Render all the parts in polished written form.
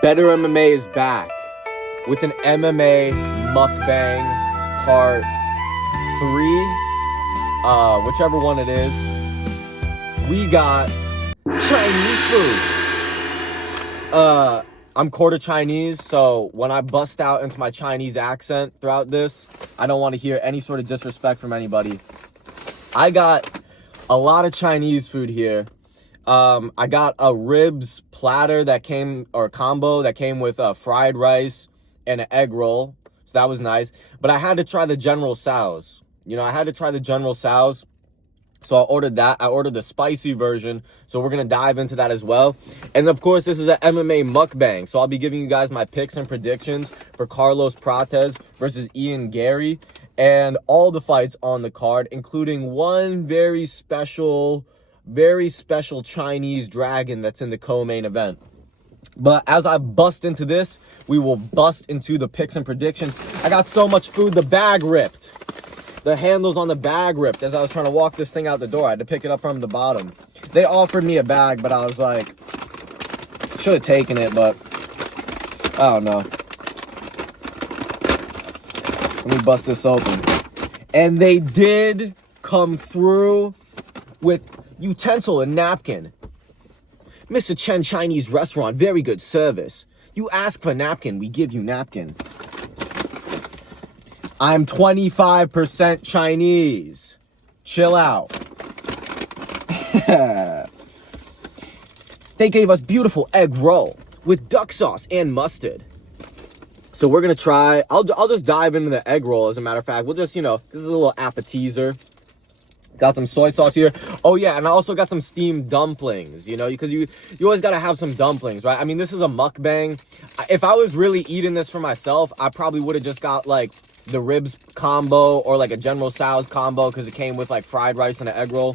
Better MMA is back with an MMA mukbang part 3, whichever one it is. We got Chinese food. I'm quarter Chinese, so when I bust out into my Chinese accent throughout this, I don't want to hear any sort of disrespect from anybody. I got a lot of Chinese food here. I got a ribs platter that came, or combo that came with fried rice and an egg roll. So that was nice. But I had to try the General Tso's. I had to try the General Tso's. So I ordered that. I ordered the spicy version. So we're going to dive into that as well. And of course, this is an MMA mukbang. So I'll be giving you guys my picks and predictions for Carlos Prates versus Garry. And all the fights on the card, including one very special Chinese dragon that's in the co-main event. But as I bust into this, we will bust into the picks and predictions. I got so much food, the bag ripped. The handles on the bag ripped as I was trying to walk this thing out the door. I had to pick it up from the bottom. They offered me a bag, but I was like, should have taken it, but I don't know. Let me bust this open. And they did come through with utensil and napkin. Mr. Chen Chinese restaurant, very good service. You ask for napkin, we give you napkin. I'm 25% Chinese. Chill out. They gave us beautiful egg roll with duck sauce and mustard. So we're gonna try, I'll just dive into the egg roll as a matter of fact. We'll just, this is a little appetizer. Got some soy sauce here. Oh yeah, and I also got some steamed dumplings, because you always gotta have some dumplings, right? I mean, this is a mukbang. If I was really eating this for myself, I probably would have just got like the ribs combo or like a General Tso's combo because it came with like fried rice and an egg roll.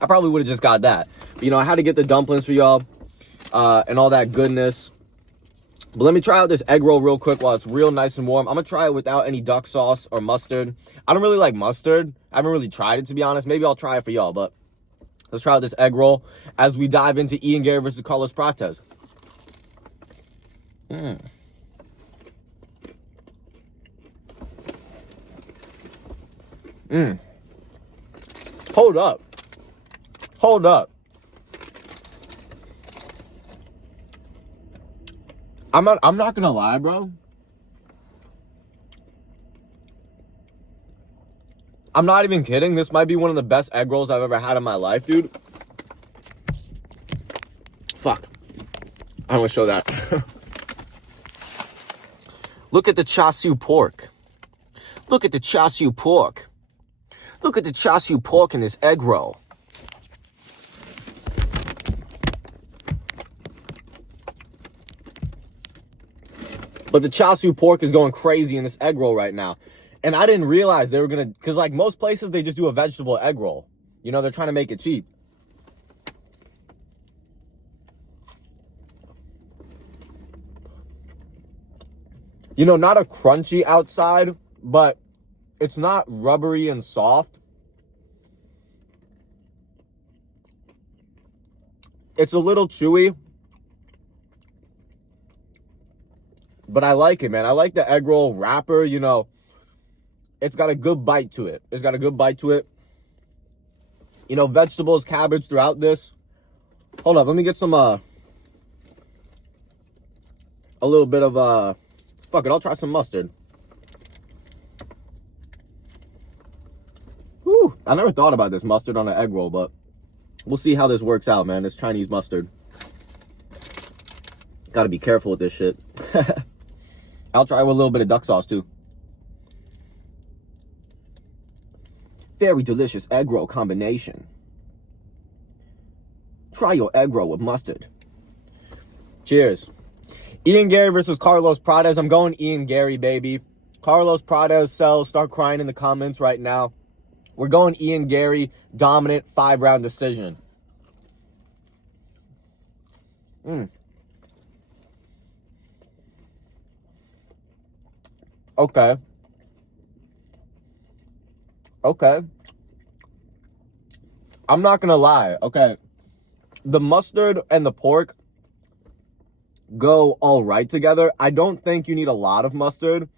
I probably would have just got that. But, I had to get the dumplings for y'all and all that goodness. But let me try out this egg roll real quick while it's real nice and warm. I'm going to try it without any duck sauce or mustard. I don't really like mustard. I haven't really tried it, to be honest. Maybe I'll try it for y'all, but let's try out this egg roll as we dive into Garry versus Carlos Prates. Hold up. I'm not gonna lie, bro. I'm not even kidding. This might be one of the best egg rolls I've ever had in my life, dude. Fuck. I don't want to show that. Look at the char siu pork. Look at the char siu pork. Look at the char siu pork in this egg roll. But the char siu pork is going crazy in this egg roll right now. And I didn't realize they were going to, because like most places, they just do a vegetable egg roll. They're trying to make it cheap. Not a crunchy outside, but it's not rubbery and soft. It's a little chewy. But I like it, man. I like the egg roll wrapper, It's got a good bite to it. Vegetables, cabbage throughout this. Hold up, let me get some, a little bit of, fuck it, I'll try some mustard. Whew, I never thought about this mustard on an egg roll, but we'll see how this works out, man. This Chinese mustard. Gotta be careful with this shit. I'll try with a little bit of duck sauce, too. Very delicious egg roll combination. Try your egg roll with mustard. Cheers. Garry versus Carlos Prates. I'm going Garry, baby. Carlos Prates sells. Start crying in the comments right now. We're going Garry, dominant 5-round decision. Okay. I'm not gonna lie. Okay. The mustard and the pork go all right together. I don't think you need a lot of mustard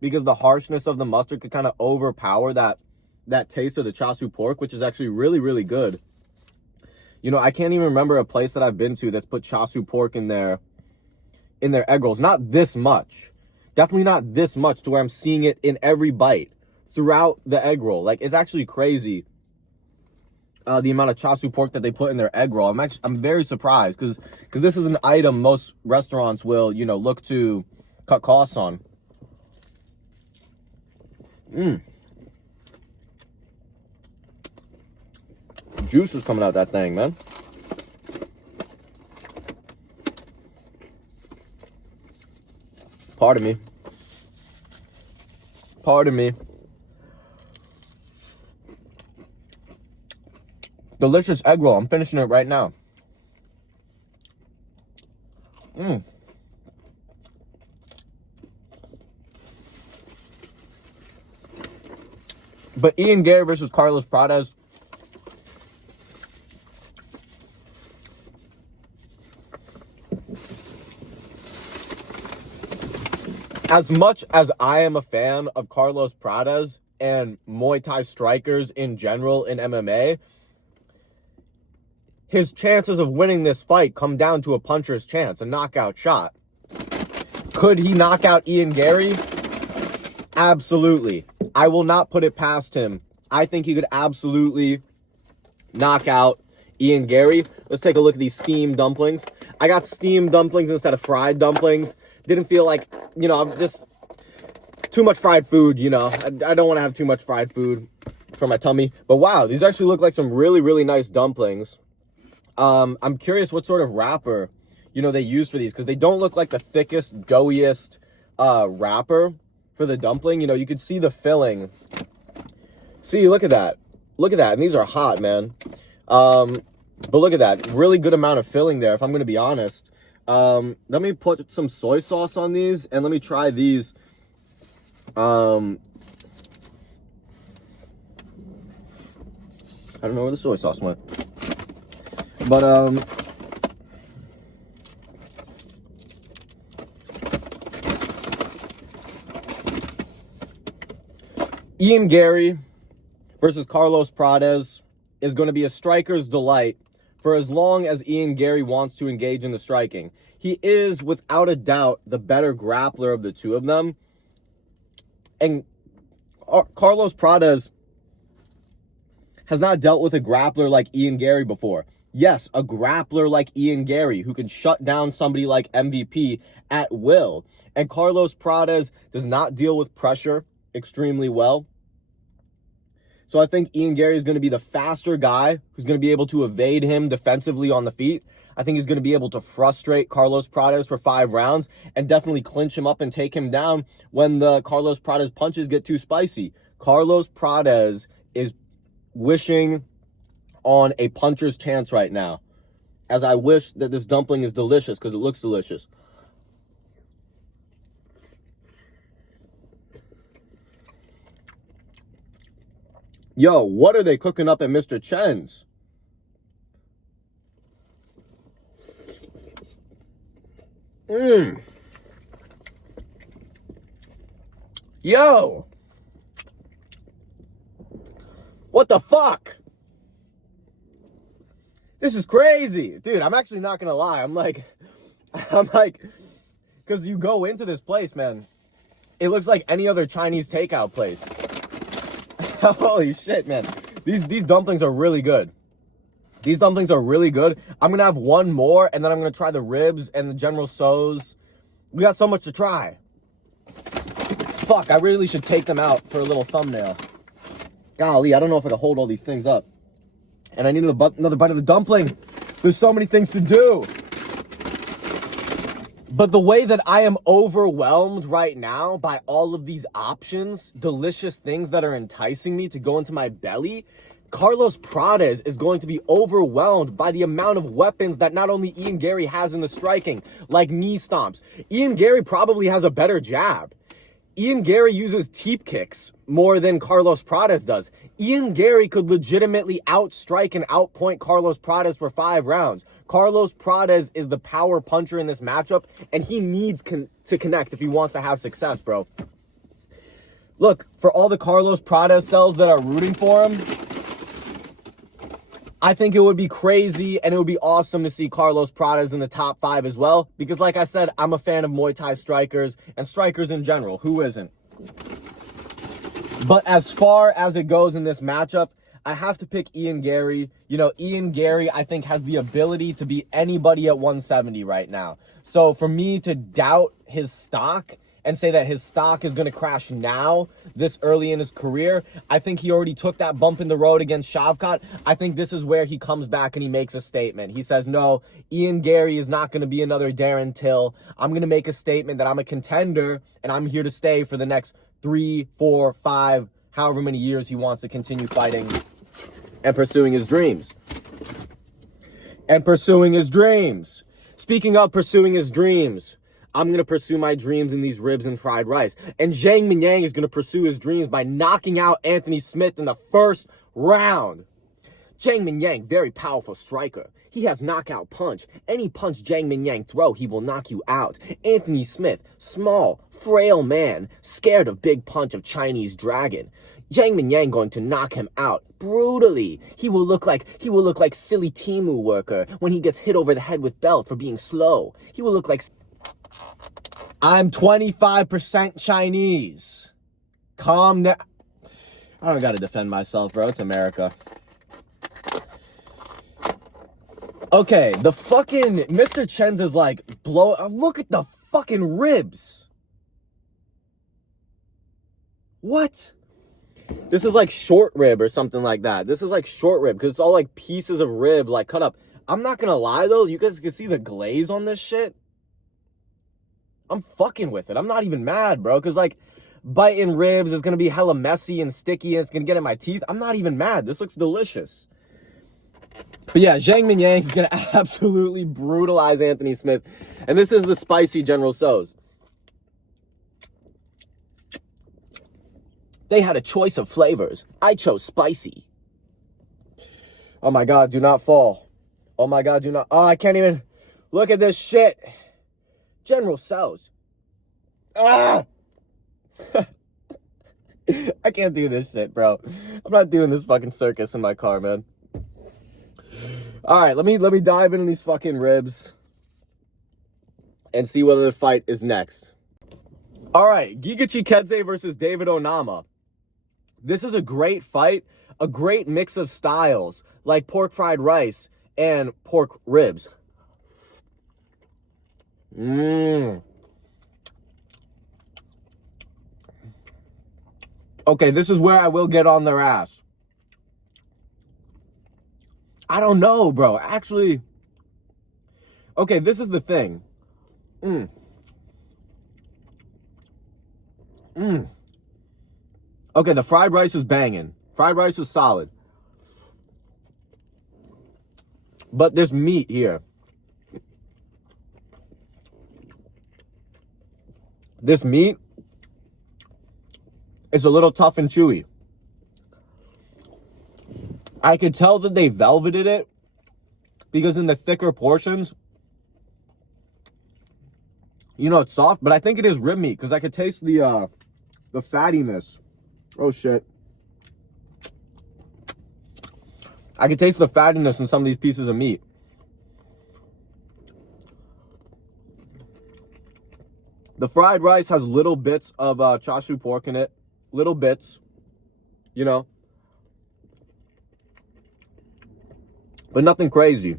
because the harshness of the mustard could kind of overpower that taste of the char siu pork, which is actually really, really good. You know, I can't even remember a place that I've been to that's put char siu pork in their egg rolls. Not this much. Definitely not this much to where I'm seeing it in every bite throughout the egg roll. Like, it's actually crazy the amount of char siu pork that they put in their egg roll. I'm very surprised because this is an item most restaurants will, you know, look to cut costs on. Juice is coming out that thing, man. Pardon me. Pardon me. Delicious egg roll. I'm finishing it right now. But Ian Garry versus Carlos Prates. As much as I am a fan of Carlos Prates and Muay Thai strikers in general in MMA, his chances of winning this fight come down to a puncher's chance, a knockout shot. Could he knock out Ian Garry? Absolutely. I will not put it past him. I think he could absolutely knock out Ian Garry. Let's take a look at these steamed dumplings. I got steamed dumplings instead of fried dumplings. Didn't feel like, you know, I'm just too much fried food, you know. I don't want to have too much fried food for my tummy. But wow, these actually look like some really, really nice dumplings. I'm curious what sort of wrapper, you know, they use for these, because they don't look like the thickest, doughiest wrapper for the dumpling. You know, you could see the filling. See, look at that. Look at that. And these are hot, man. But look at that. Really good amount of filling there, if I'm going to be honest. Let me put some soy sauce on these, and let me try these. I don't know where the soy sauce went. But, Ian Garry versus Carlos Prates is going to be a striker's delight for as long as Ian Garry wants to engage in the striking. He is, without a doubt, the better grappler of the two of them. And Carlos Prates has not dealt with a grappler like Ian Garry before. Yes, a grappler like Ian Garry who can shut down somebody like MVP at will. And Carlos Prates does not deal with pressure extremely well. So I think Ian Garry is going to be the faster guy who's going to be able to evade him defensively on the feet. I think he's going to be able to frustrate Carlos Prates for 5 rounds and definitely clinch him up and take him down when the Carlos Prates punches get too spicy. Carlos Prates is wishing on a puncher's chance right now, as I wish that this dumpling is delicious because it looks delicious. Yo, what are they cooking up at Mr. Chen's? Yo! What the fuck? This is crazy. Dude, I'm actually not gonna lie. I'm like, because you go into this place, man, it looks like any other Chinese takeout place. Holy shit, man. These dumplings are really good. These dumplings are really good. I'm gonna have one more, and then I'm gonna try the ribs and the General Tso's. We got so much to try. Fuck, I really should take them out for a little thumbnail. Golly, I don't know if I can hold all these things up. And I need another bite of the dumpling. There's so many things to do. But the way that I am overwhelmed right now by all of these options, delicious things that are enticing me to go into my belly, Carlos Prates is going to be overwhelmed by the amount of weapons that not only Ian Garry has in the striking, like knee stomps. Ian Garry probably has a better jab. Ian Garry uses teep kicks more than Carlos Prates does. Ian Garry could legitimately outstrike and outpoint Carlos Prates for 5 rounds. Carlos Prates is the power puncher in this matchup, and he needs to connect if he wants to have success, bro. Look, for all the Carlos Prates cells that are rooting for him, I think it would be crazy and it would be awesome to see Carlos Prates in the top 5 as well. Because like I said, I'm a fan of Muay Thai strikers and strikers in general. Who isn't? But as far as it goes in this matchup, I have to pick Ian Garry. You know, Ian Garry, I think, has the ability to beat anybody at 170 right now. So for me to doubt his stock and say that his stock is going to crash now, this early in his career, I think he already took that bump in the road against Shavkat. I think this is where he comes back and he makes a statement. He says, no, Ian Garry is not going to be another Darren Till. I'm going to make a statement that I'm a contender and I'm here to stay for the next 3, 4, 5, however many years he wants to continue fighting and pursuing his dreams. Speaking of pursuing his dreams, I'm going to pursue my dreams in these ribs and fried rice. And Zhang Minyang is going to pursue his dreams by knocking out Anthony Smith in the first round. Zhang Minyang, very powerful striker. He has knockout punch. Any punch Zhang Minyang throw, he will knock you out. Anthony Smith, small, frail man, scared of big punch of Chinese dragon. Zhang Minyang going to knock him out brutally. He will look like silly Timu worker when he gets hit over the head with belt for being slow. He will look like... I'm 25% Chinese. Calm down. I don't gotta defend myself, bro. It's America. Okay, the fucking Mr. Chen's is like look at the fucking ribs. What? This is like short rib or something like that. This is like short rib because it's all like pieces of rib like cut up. I'm not gonna lie though, you guys can see the glaze on this shit. I'm fucking with it. I'm not even mad, bro. Because, like, biting ribs is going to be hella messy and sticky and it's going to get in my teeth. I'm not even mad. This looks delicious. But, yeah, Zhang Minyang is going to absolutely brutalize Anthony Smith. And this is the spicy General Tso's. They had a choice of flavors. I chose spicy. Oh, my God. Do not fall. Oh, my God. Do not. Oh, I can't even. Look at this shit. General Tso's. Ah! I can't do this shit, bro. I'm not doing this fucking circus in my car, man. All right, let me dive into these fucking ribs and see whether the fight is next. All right, Giga Chikadze versus David Onama. This is a great fight, a great mix of styles, like pork fried rice and pork ribs. Okay, this is where I will get on their ass. I don't know, bro. Actually, okay, this is the thing. Okay, the fried rice is banging. Fried rice is solid. But there's meat here. This meat is a little tough and chewy. I could tell that they velveted it because in the thicker portions, you know, it's soft, but I think it is rib meat because I could taste the fattiness. Oh, shit. I could taste the fattiness in some of these pieces of meat. The fried rice has little bits of chashu pork in it. Little bits, you know. But nothing crazy.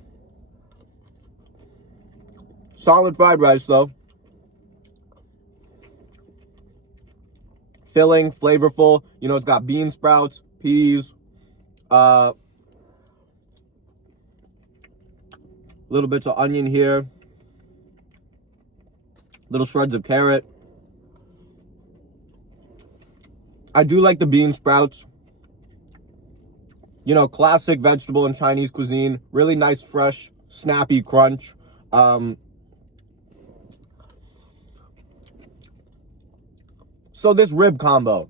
Solid fried rice, though. Filling, flavorful. You know, it's got bean sprouts, peas, little bits of onion here. Little shreds of carrot. I do like the bean sprouts. You know, classic vegetable in Chinese cuisine. Really nice, fresh, snappy crunch. So this rib combo.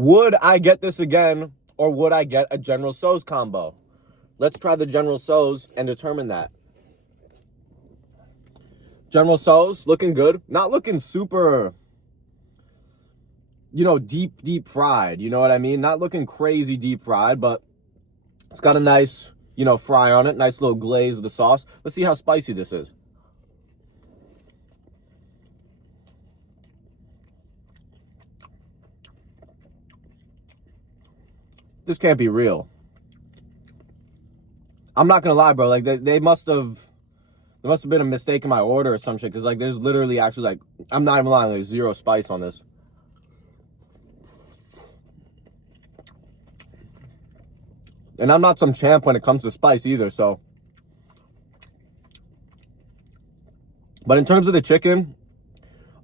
Would I get this again, or would I get a General Tso's combo? Let's try the General Tso's and determine that. General Tso's looking good. Not looking super, deep fried. You know what I mean? Not looking crazy deep fried, but it's got a nice, fry on it. Nice little glaze of the sauce. Let's see how spicy this is. This can't be real. I'm not gonna lie, bro. Like they must have been a mistake in my order or some shit. Cause like there's literally actually like, I'm not even lying, there's zero spice on this. And I'm not some champ when it comes to spice either, so. But in terms of the chicken,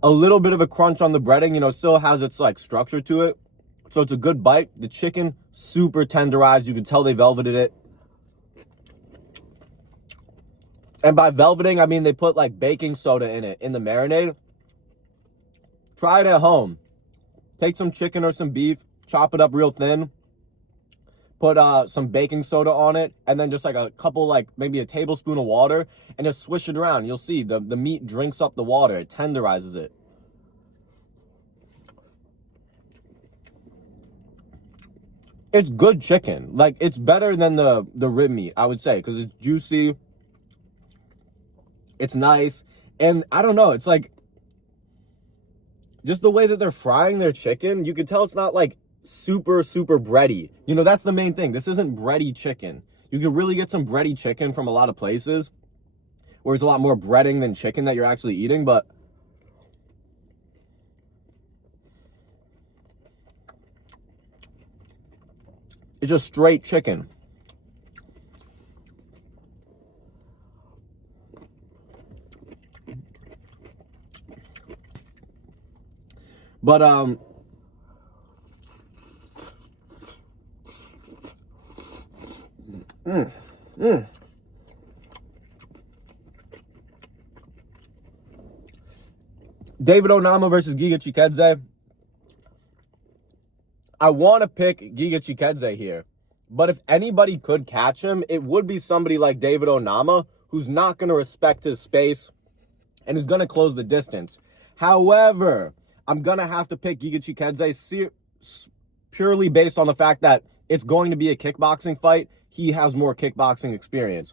a little bit of a crunch on the breading, it still has its like structure to it. So it's a good bite. The chicken, super tenderized. You can tell they velveted it. And by velveting, I mean they put like baking soda in it, in the marinade. Try it at home. Take some chicken or some beef, chop it up real thin. Put some baking soda on it, and then just like a couple, like maybe a tablespoon of water, and just swish it around. You'll see the meat drinks up the water. It tenderizes it. It's good chicken. Like, it's better than the rib meat, I would say, because it's juicy. It's nice. And I don't know, it's like, just the way that they're frying their chicken, you can tell it's not like super bready. That's the main thing. This isn't bready chicken. You can really get some bready chicken from a lot of places where it's a lot more breading than chicken that you're actually eating, but it's just straight chicken. But David Onama versus Giga Chikadze. I want to pick Giga Chikadze here. But if anybody could catch him, it would be somebody like David Onama, who's not going to respect his space and is going to close the distance. However, I'm going to have to pick Giga Chikadze purely based on the fact that it's going to be a kickboxing fight. He has more kickboxing experience.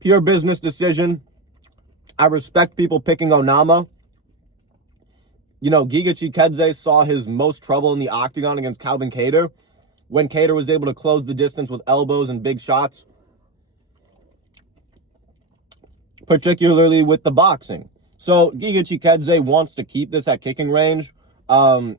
Pure business decision. I respect people picking Onama. Giga Chikadze saw his most trouble in the octagon against Calvin Kattar when Kattar was able to close the distance with elbows and big shots, particularly with the boxing. So Giga Chikadze wants to keep this at kicking range. But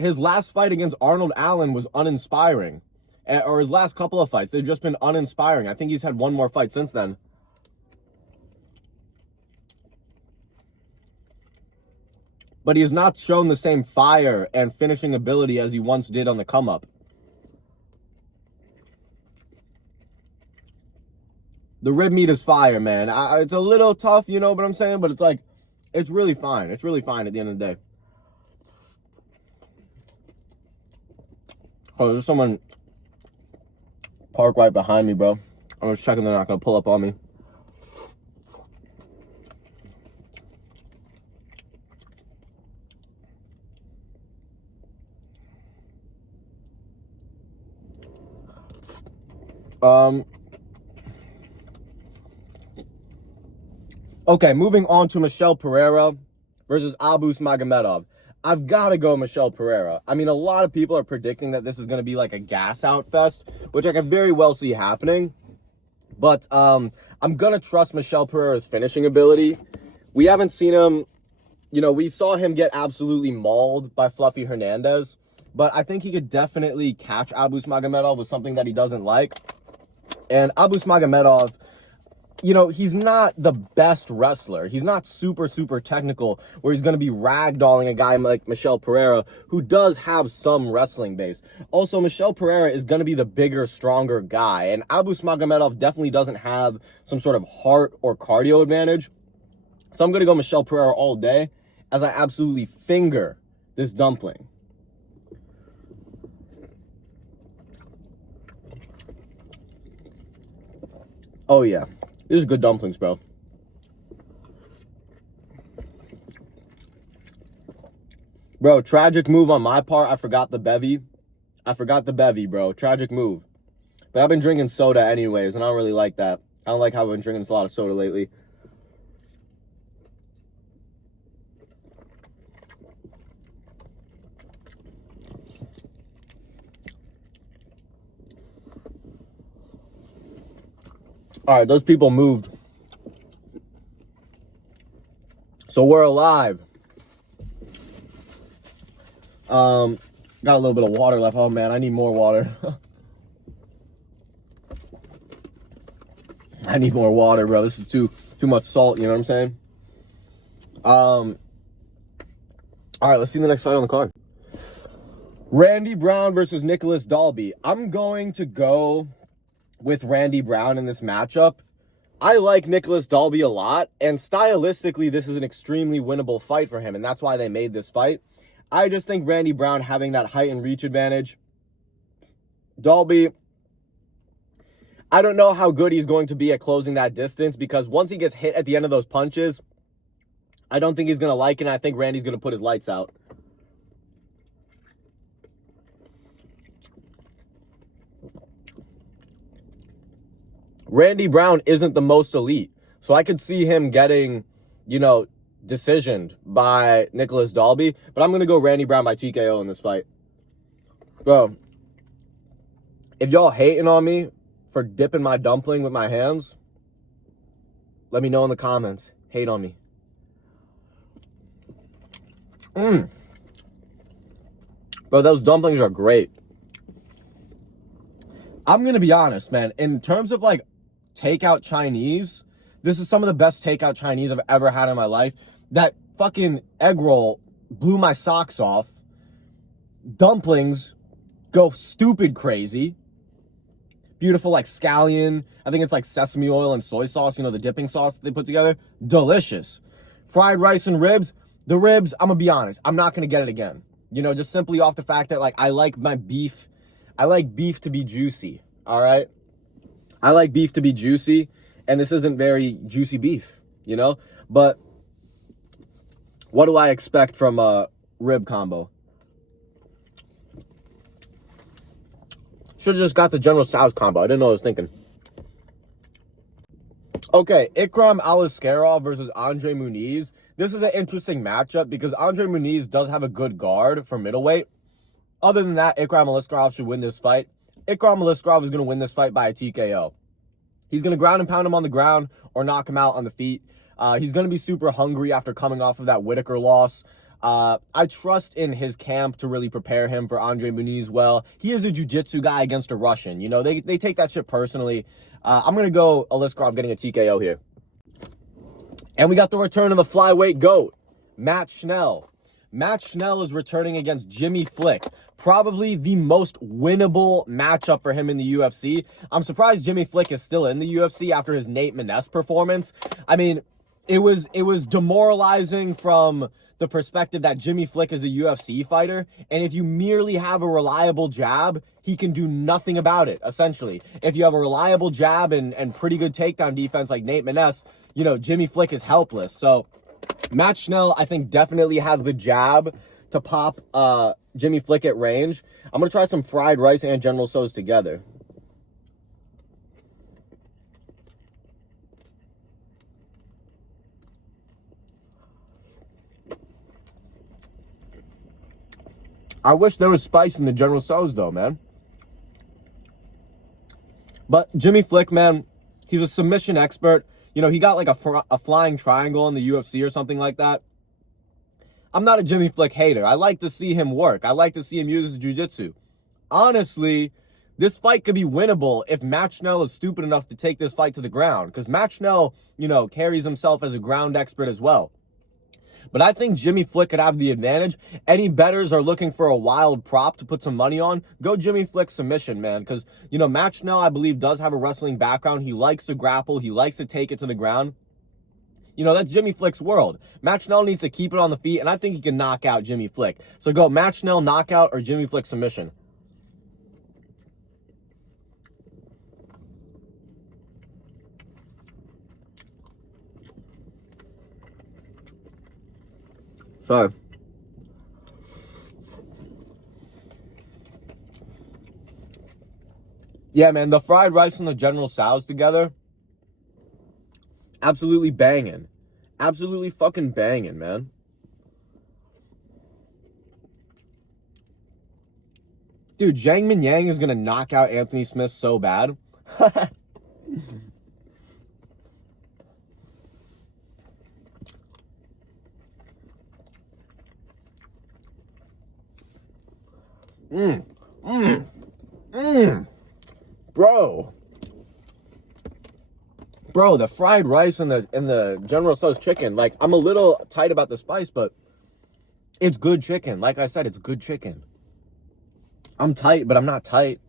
his last fight against Arnold Allen was uninspiring. Or his last couple of fights, they've just been uninspiring. I think he's had one more fight since then. But he has not shown the same fire and finishing ability as he once did on the come-up. The rib meat is fire, man. It's a little tough, you know what I'm saying? But it's like, it's really fine. It's really fine at the end of the day. Oh, there's someone parked right behind me, bro. I'm just checking they're not going to pull up on me. Okay, moving on to Michel Pereira versus Abus Magomedov. I've got to go Michel Pereira. I mean, a lot of people are predicting that this is going to be like a gas out fest, which I can very well see happening. But I'm going to trust Michel Pereira's finishing ability. We haven't seen him, we saw him get absolutely mauled by Fluffy Hernandez. But I think he could definitely catch Abus Magomedov with something that he doesn't like. And Abus Magomedov, he's not the best wrestler. He's not super technical where he's going to be ragdolling a guy like Michel Pereira, who does have some wrestling base. Also, Michel Pereira is going to be the bigger, stronger guy. And Abus Magomedov definitely doesn't have some sort of heart or cardio advantage. So I'm going to go Michel Pereira all day. as I absolutely finger this dumpling. Oh yeah, these are good dumplings, bro. Bro, tragic move on my part. I forgot the bevy. Bro. Tragic move. But I've been drinking soda anyways, and I don't really like that. I don't like how I've been drinking a lot of soda lately. All right, those people moved. So we're alive. Got a little bit of water left. Oh man, I need more water. I need more water, bro. This is too much salt, you know what I'm saying? All right, let's see the next fight on the card. Randy Brown versus Nicholas Dalby. I'm going to go with Randy Brown in this matchup. I like Nicholas Dalby a lot, and stylistically, this is an extremely winnable fight for him, and that's why they made this fight. I just think Randy Brown having that height and reach advantage. Dalby, I don't know how good he's going to be at closing that distance, because once he gets hit at the end of those punches, I don't think he's going to like it, and I think Randy's going to put his lights out. Randy Brown isn't the most elite, so I could see him getting, decisioned by Nicholas Dalby, but I'm going to go Randy Brown by TKO in this fight. Bro, if y'all hating on me for dipping my dumpling with my hands, let me know in the comments. Hate on me. Bro, those dumplings are great. I'm going to be honest, man. In terms of, takeout Chinese, this is some of the best takeout Chinese I've ever had in my life. That fucking egg roll blew my socks off. Dumplings go stupid crazy. Beautiful, scallion. I think it's sesame oil and soy sauce, the dipping sauce that they put together. Delicious. Fried rice and ribs. The ribs, I'm going to be honest, I'm not going to get it again. Just simply off the fact that, I like my beef. I like beef to be juicy, all right? I like beef to be juicy, and this isn't very juicy beef, But what do I expect from a rib combo? Should have just got the General Tso's combo. I didn't know what I was thinking. Okay, Ikram Aliskerov versus Andre Muniz. This is an interesting matchup because Andre Muniz does have a good guard for middleweight. Other than that, Ikram Aliskerov should win this fight. Ikram Aliskerov is going to win this fight by a TKO. He's going to ground and pound him on the ground or knock him out on the feet. He's going to be super hungry after coming off of that Whitaker loss. I trust in his camp to really prepare him for Andre Muniz well. He is a jiu-jitsu guy against a Russian. They take that shit personally. I'm going to go Aliskerov getting a TKO here. And we got the return of the flyweight GOAT, Matt Schnell. Matt Schnell is returning against Jimmy Flick. Probably the most winnable matchup for him in the UFC. I'm surprised Jimmy Flick is still in the UFC after his Nate Maness performance. I mean, it was demoralizing from the perspective that Jimmy Flick is a UFC fighter, and if you merely have a reliable jab, he can do nothing about it, essentially. If you have a reliable jab and pretty good takedown defense like Nate Maness, Jimmy Flick is helpless. So Matt Schnell, I think, definitely has the jab to pop Jimmy Flick at range. I'm going to try some fried rice and General Tso's together. I wish there was spice in the General Tso's, though, man. But Jimmy Flick, man, he's a submission expert. He got a flying triangle in the UFC or something like that. I'm not a Jimmy Flick hater. I like to see him work. I like to see him use his jiu-jitsu. Honestly, this fight could be winnable if Matt Schnell is stupid enough to take this fight to the ground. Because Matt Schnell, carries himself as a ground expert as well. But I think Jimmy Flick could have the advantage. Any bettors are looking for a wild prop to put some money on. Go Jimmy Flick submission, man. Because, Matt Schnell, I believe, does have a wrestling background. He likes to grapple. He likes to take it to the ground. You know, that's Jimmy Flick's world. Matt Schnell needs to keep it on the feet, and I think he can knock out Jimmy Flick. So go Matt Schnell knockout or Jimmy Flick submission. Sorry. Yeah, man, the fried rice and the General Tso's together, absolutely banging. Absolutely fucking banging, man. Dude, Zhang Minyang is going to knock out Anthony Smith so bad. Bro, the fried rice and the General Tso's chicken, like, I'm a little tight about the spice, but it's good chicken. Like I said, it's good chicken. I'm tight, but I'm not tight.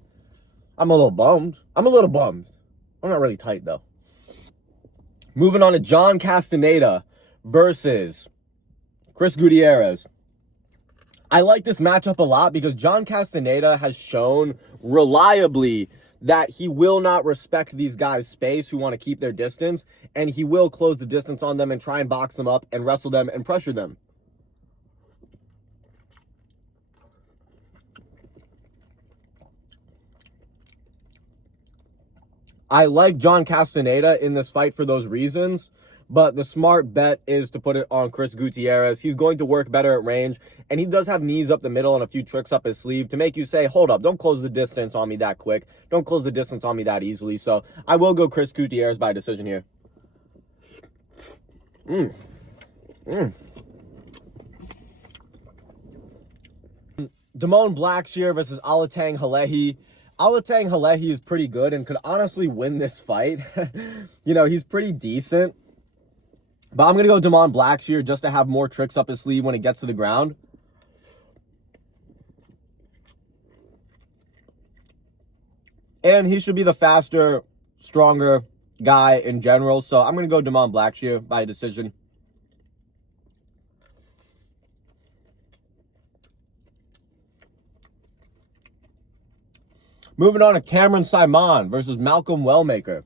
I'm a little bummed. I'm not really tight, though. Moving on to John Castaneda versus Chris Gutierrez. I like this matchup a lot because John Castaneda has shown reliably that he will not respect these guys' space who want to keep their distance, and he will close the distance on them and try and box them up and wrestle them and pressure them. I like John Castaneda in this fight for those reasons, but the smart bet is to put it on Chris Gutierrez. He's going to work better at range, and he does have knees up the middle and a few tricks up his sleeve to make you say, hold up, don't close the distance on me that quick. Don't close the distance on me that easily. So I will go Chris Gutierrez by decision here. Damone Blackshear versus Alatang Halehi. Alatang Halehi is pretty good and could honestly win this fight. You know, he's pretty decent. But I'm going to go Damone Blackshear just to have more tricks up his sleeve when it gets to the ground. And he should be the faster, stronger guy in general. So I'm going to go Damone Blackshear by decision. Moving on to Cameron Simon versus Malcolm Wellmaker.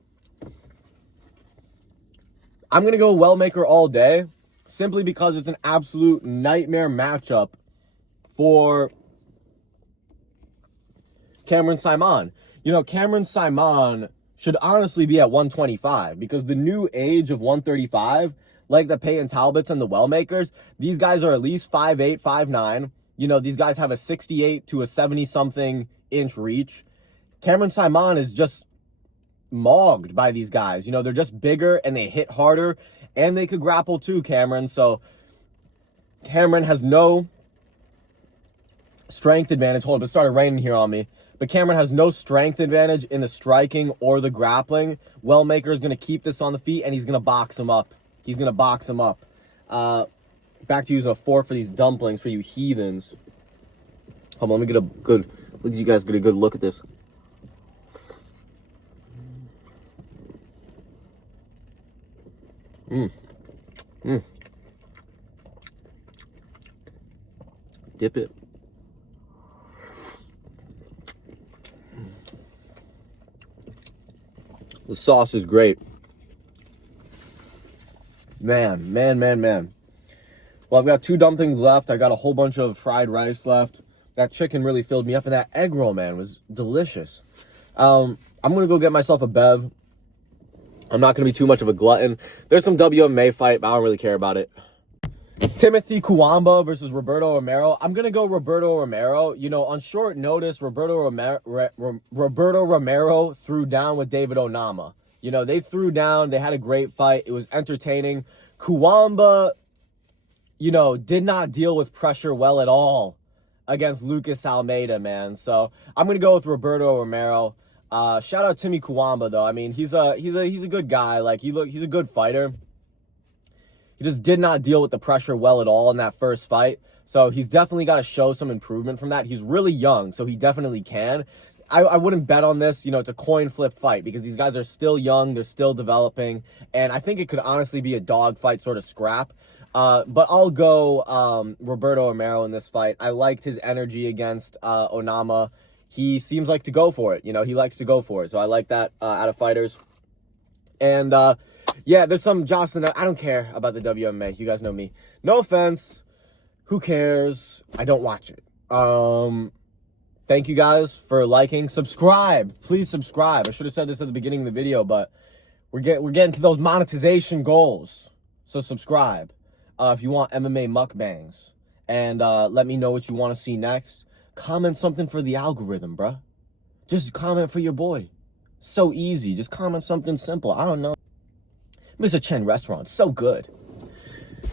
I'm going to go Wellmaker all day simply because it's an absolute nightmare matchup for Cameron Simon. You know, Cameron Simon should honestly be at 125 because the new age of 135, like the Peyton Talbots and the Wellmakers, these guys are at least 5'8", 5'9". You know, these guys have a 68 to a 70-something inch reach. Cameron Simon is just mogged by these guys. You know, they're just bigger and they hit harder and they could grapple too, Cameron. So Cameron has no strength advantage. Hold up, it started raining here on me. But Cameron has no strength advantage in the striking or the grappling. Wellmaker is going to keep this on the feet and he's going to box him up. Back to using a fork for these dumplings for you heathens. Hold on, let me get a good, let you guys get a good look at this. Dip it. The sauce is great. Man. Well, I've got 2 dumplings left. I got a whole bunch of fried rice left. That chicken really filled me up, and that egg roll, man, was delicious. I'm going to go get myself a bev. I'm not going to be too much of a glutton. There's some WMA fight, but I don't really care about it. Timothy Kuwamba versus Roberto Romero. I'm going to go Roberto Romero. You know, on short notice, Roberto Romero threw down with David Onama. You know, they threw down. They had a great fight. It was entertaining. Kuwamba, you know, did not deal with pressure well at all against Lucas Almeida, man. So I'm going to go with Roberto Romero. Shout out Timmy Kuwamba, though. I mean, he's a good guy. Like, he's a good fighter. He just did not deal with the pressure well at all in that first fight. So he's definitely got to show some improvement from that. He's really young, so he definitely can. I wouldn't bet on this. You know, it's a coin flip fight because these guys are still young. They're still developing. And I think it could honestly be a dog fight sort of scrap. But I'll go Roberto Romero in this fight. I liked his energy against Onama. He seems like to go for it. You know, he likes to go for it. So I like that out of fighters. And yeah, there's some Jocelyn. I don't care about the WMA. You guys know me. No offense. Who cares? I don't watch it. Thank you guys for liking. Subscribe. Please subscribe. I should have said this at the beginning of the video, but we're getting to those monetization goals. So subscribe if you want MMA mukbangs. And let me know what you want to see next. Comment something for the algorithm, bruh. Just comment for your boy. So easy. Just comment something simple. I don't know. Mr. Chen restaurant. So good.